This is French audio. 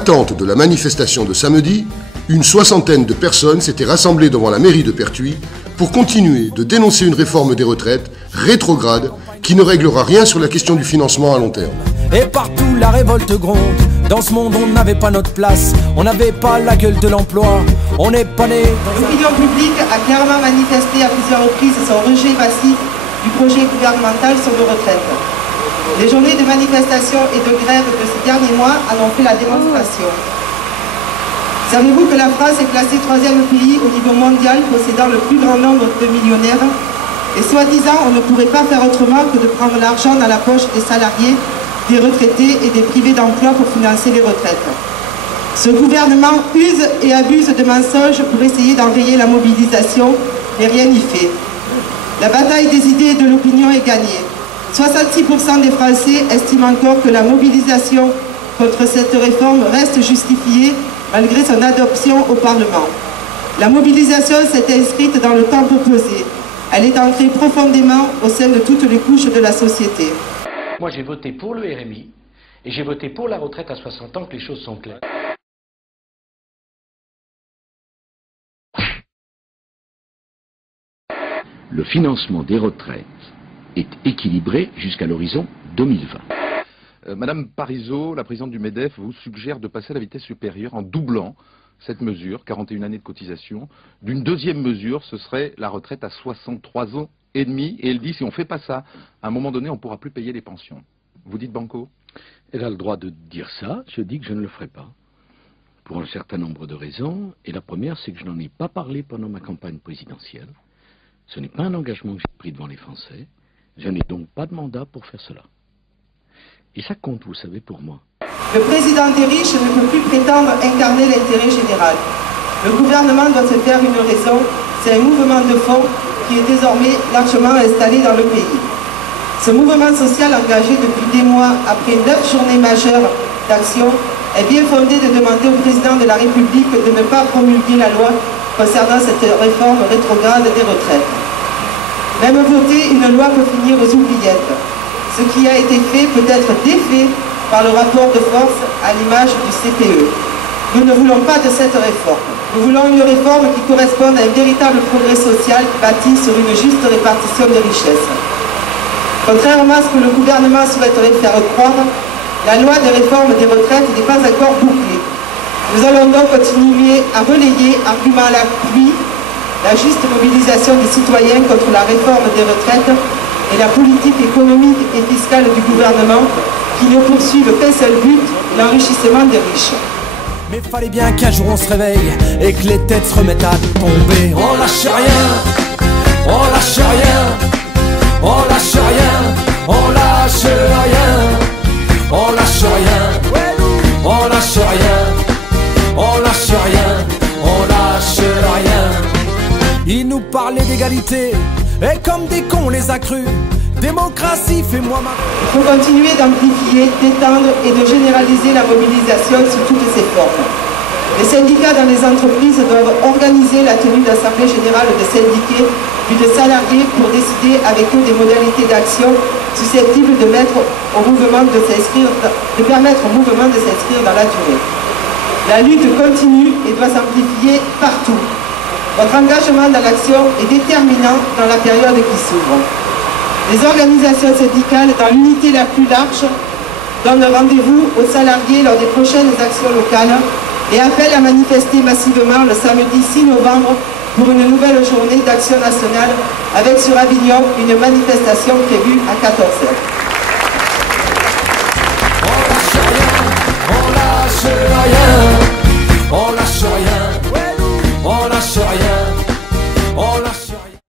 l'attente de la manifestation de samedi, une soixantaine de personnes s'étaient rassemblées devant la mairie de Pertuis pour continuer de dénoncer une réforme des retraites rétrograde qui ne réglera rien sur la question du financement à long terme. Et partout la révolte gronde. Dans ce monde on n'avait pas notre place, on n'avait pas la gueule de l'emploi, on n'est pas né... L'opinion publique a clairement manifesté à plusieurs reprises son rejet massif du projet gouvernemental sur les retraites. Les journées de manifestation et de grève de ces derniers mois en ont fait la démonstration. Savez-vous que la France est classée 3e pays au niveau mondial possédant le plus grand nombre de millionnaires? Et soi-disant, on ne pourrait pas faire autrement que de prendre l'argent dans la poche des salariés, des retraités et des privés d'emploi pour financer les retraites. Ce gouvernement use et abuse de mensonges pour essayer d'enrayer la mobilisation, mais rien n'y fait. La bataille des idées et de l'opinion est gagnée. 66% des Français estiment encore que la mobilisation contre cette réforme reste justifiée malgré son adoption au Parlement. La mobilisation s'est inscrite dans le temps proposé. Elle est ancrée profondément au sein de toutes les couches de la société. Moi j'ai voté pour le RMI et j'ai voté pour la retraite à 60 ans, que les choses sont claires. Le financement des retraites est équilibré jusqu'à l'horizon 2020. Madame Parisot, la présidente du MEDEF, vous suggère de passer à la vitesse supérieure en doublant cette mesure, 41 années de cotisation, d'une deuxième mesure, ce serait la retraite à 63 ans et demi, et elle dit si on ne fait pas ça, à un moment donné, on ne pourra plus payer les pensions. Vous dites banco? Elle a le droit de dire ça, je dis que je ne le ferai pas. Pour un certain nombre de raisons, et la première, c'est que je n'en ai pas parlé pendant ma campagne présidentielle. Ce n'est pas un engagement que j'ai pris devant les Français. Je n'ai donc pas de mandat pour faire cela. Et ça compte, vous savez, pour moi. Le président des riches ne peut plus prétendre incarner l'intérêt général. Le gouvernement doit se faire une raison. C'est un mouvement de fond qui est désormais largement installé dans le pays. Ce mouvement social engagé depuis des mois après 9 journées majeures d'action est bien fondé de demander au président de la République de ne pas promulguer la loi concernant cette réforme rétrograde des retraites. Même voter une loi peut finir aux oubliettes. Ce qui a été fait peut être défait par le rapport de force à l'image du CPE. Nous ne voulons pas de cette réforme. Nous voulons une réforme qui corresponde à un véritable progrès social bâti sur une juste répartition des richesses. Contrairement à ce que le gouvernement souhaiterait faire croire, la loi de réforme des retraites n'est pas encore bouclée. Nous allons donc continuer à relayer, argument à l'appui, la juste mobilisation des citoyens contre la réforme des retraites et la politique économique et fiscale du gouvernement qui ne poursuivent qu'un seul but, l'enrichissement des riches. Mais fallait bien qu'un jour on se réveille et que les têtes se remettent à tomber. On lâche rien, on lâche rien, on lâche rien, on lâche rien, on lâche rien, on lâche rien, on lâche rien, on lâche rien. Ils nous parlaient d'égalité et comme des cons on les a crus. Démocratie, fais-moi ma... Il faut continuer d'amplifier, d'étendre et de généraliser la mobilisation sous toutes ses formes. Les syndicats dans les entreprises doivent organiser la tenue d'assemblée générale de syndiqués puis de salariés pour décider avec eux des modalités d'action susceptibles de permettre au mouvement de s'inscrire dans la durée. La lutte continue et doit s'amplifier partout. Votre engagement dans l'action est déterminant dans la période qui s'ouvre. Les organisations syndicales, dans l'unité la plus large, donnent rendez-vous aux salariés lors des prochaines actions locales et appellent à manifester massivement le samedi 6 novembre pour une nouvelle journée d'action nationale avec sur Avignon une manifestation prévue à 14h.